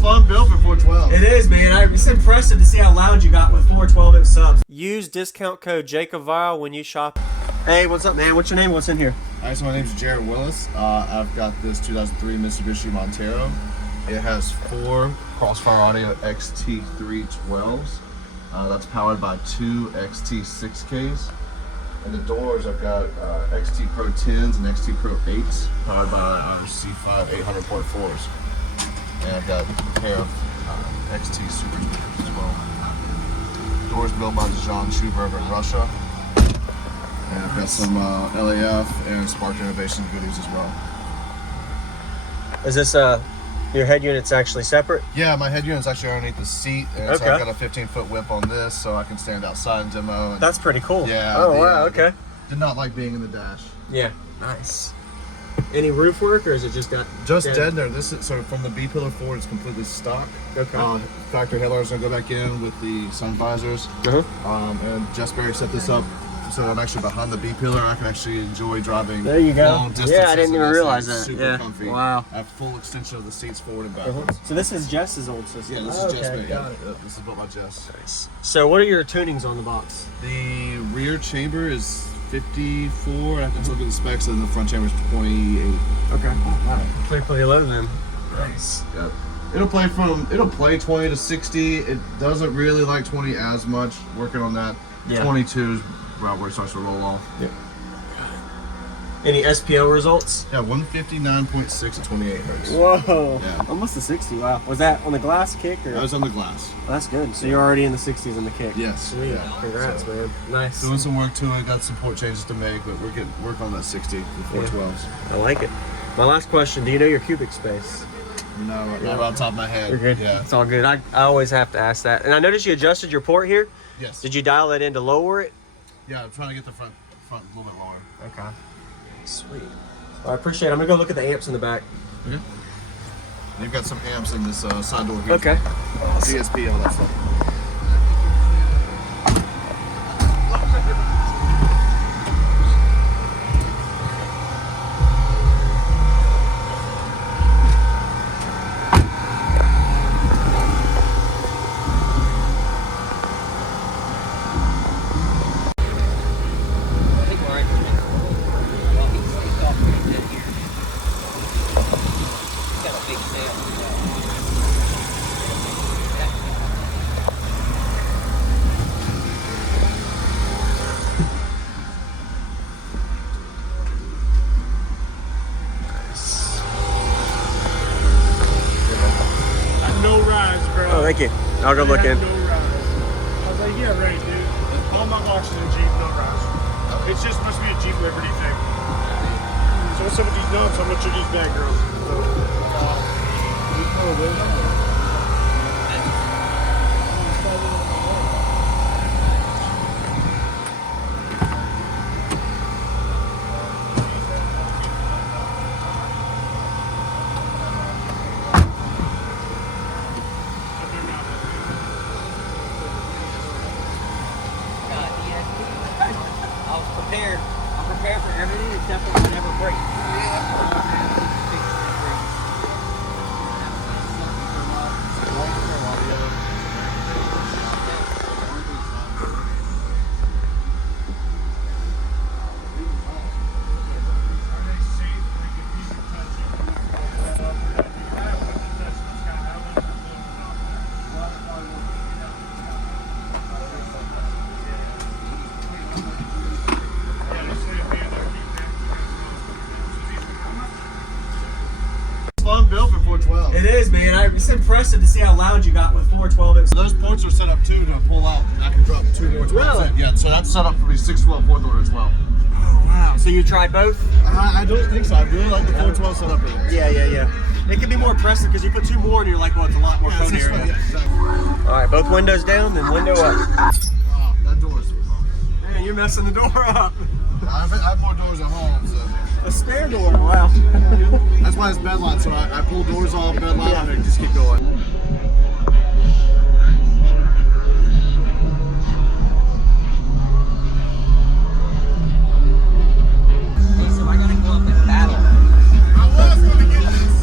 fun build for 412. It is, man. It's impressive to see how loud you got with 4 12-inch subs. Use discount code JacobViral when you shop. Hey, what's up, man? What's your name? What's in here? Alright, so my name's Jarrod Willis. I've got this 2003 Mitsubishi Monataro. It has 4 Crossfire Audio XT312s. That's powered by 2 XT6Ks. And the doors, I've got XT Pro 10s and XT Pro 8s, powered by our C5 800.4s. And I've got a pair of XT Super speakers as well. Doors built by John Schuberger in Russia. And I've got some LAF and Spark Innovation goodies as well. Is this your head unit's actually separate? Yeah, my head unit's actually underneath the seat, and so I've got a 15-foot whip on this, so I can stand outside and demo. And that's pretty cool. yeah. Oh, wow, okay. Did not like being in the dash. Yeah, nice. Any roof work, or is it just got dead there? This is so from the B pillar forward, it's completely stock. Okay. Factory headlights gonna go back in with the sun visors. And Jess Berry set this up so I'm actually behind the B pillar. I can actually enjoy driving. There you go. Long distances. Yeah, I didn't even realize that. Super comfy. Wow. I have full extension of the seats forward and backwards. So this is Jess's old system. Yeah, this is Jess Berry. Got it. This is built by Jess. Nice. So what are your tunings on the box? The rear chamber is 54. I have to look at the specs, and the front chamber is 28. Okay. Oh, wow. Pretty low then. Nice. Yeah. It'll play 20 to 60. It doesn't really like 20 as much. Working on that. Yeah. 22 is right where it starts to roll off. Yep. Any SPO results? Yeah, 159.6 at 28 hertz. Whoa. Yeah. Almost a 60. Wow. Was that on the glass kick or? That was on the glass. Well, that's good. So you're already in the 60s in the kick. Yes. Sweet. Yeah. Congrats, So, man. Nice. doing some work to it. Got some port changes to make, but we're getting work on that 60 with 412s. I like it. My last question: do you know your cubic space? No, not on top of my head. You're good. Yeah. It's all good. I always have to ask that. And I noticed you adjusted your port here. Yes. Did you dial that in to lower it? Yeah, I'm trying to get the front a little bit lower. Okay. Sweet. Well, I appreciate it. I'm gonna go look at the amps in the back. You've got some amps in this side door here. Okay. DSP, all that stuff. Oh, thank you. I'll go look in. No rise. I was like, yeah, right, dude. All my boxes are Jeep, no rise. It's just must be a Jeep Liberty thing. So what's up with these knobs? How much are these bad girls? I'm prepared for everything except for whatever breaks. Fun build for 412. It is, man. It's impressive to see how loud you got with 4 12-inch. Those ports are set up too to pull out. I can drop 2 more 12s Really? in. Yeah, so that's set up for the 612 fourth order as well. Oh, wow. So you tried both? I don't think so. I really like the 412 setup in it. Yeah. It can be more impressive because you put 2 more and you're like, well, it's a lot more phone area. Yeah, exactly. All right, both windows down, then window up. Oh, that door's. Man, you're messing the door up. I have more doors at home, so. A spare door, wow. That's why it's bedline, so I pull doors off, bedline, and just keep going. Listen, I gotta go up and battle. I was gonna get this.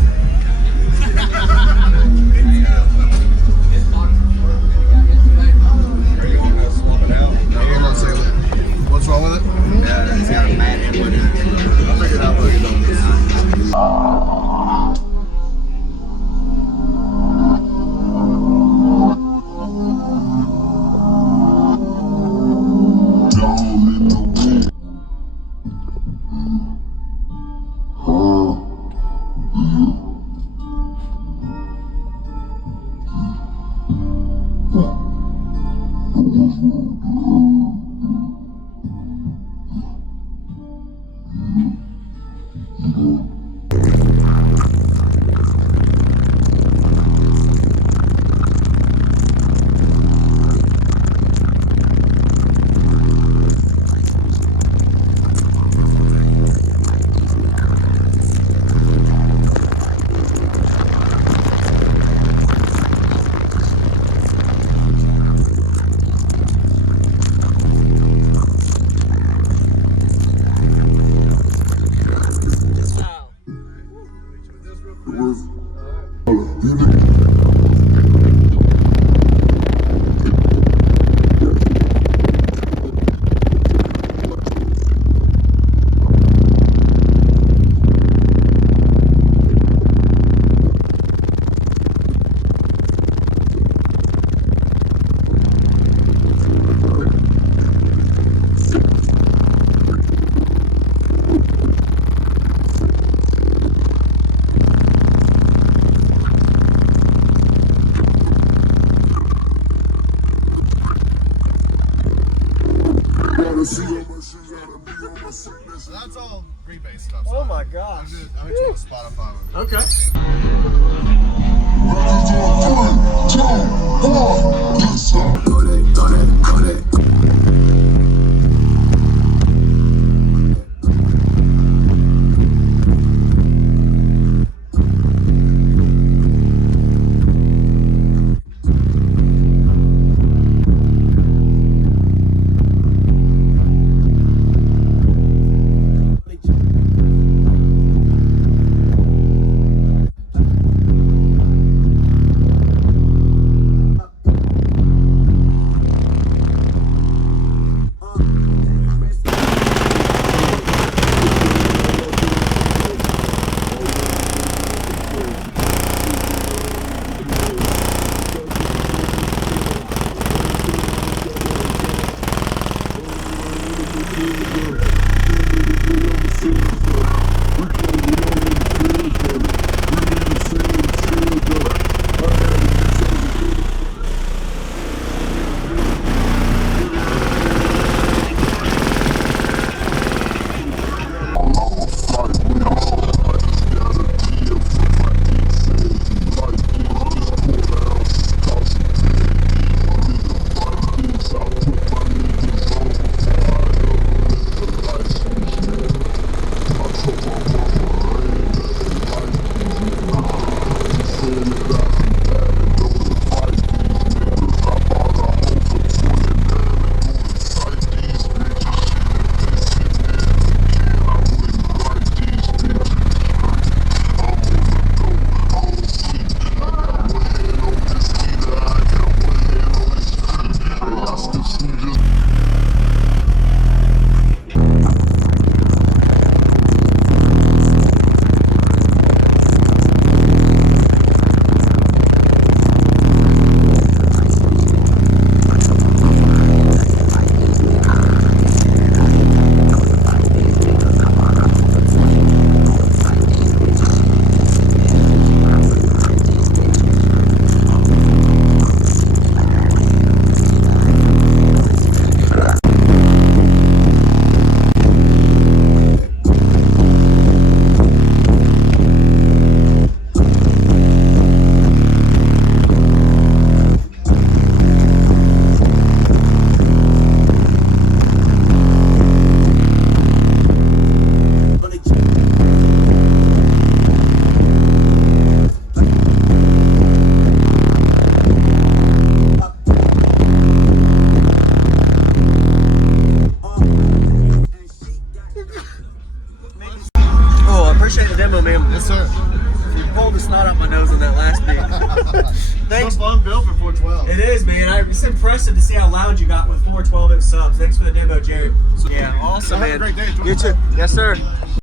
Fun build for 412. It is, man. It's impressive to see how loud you got with 4 12-inch subs. Thanks for the demo, Jarrod. Yeah, awesome, Have man. a great day. Enjoy You the too. Yes, sir.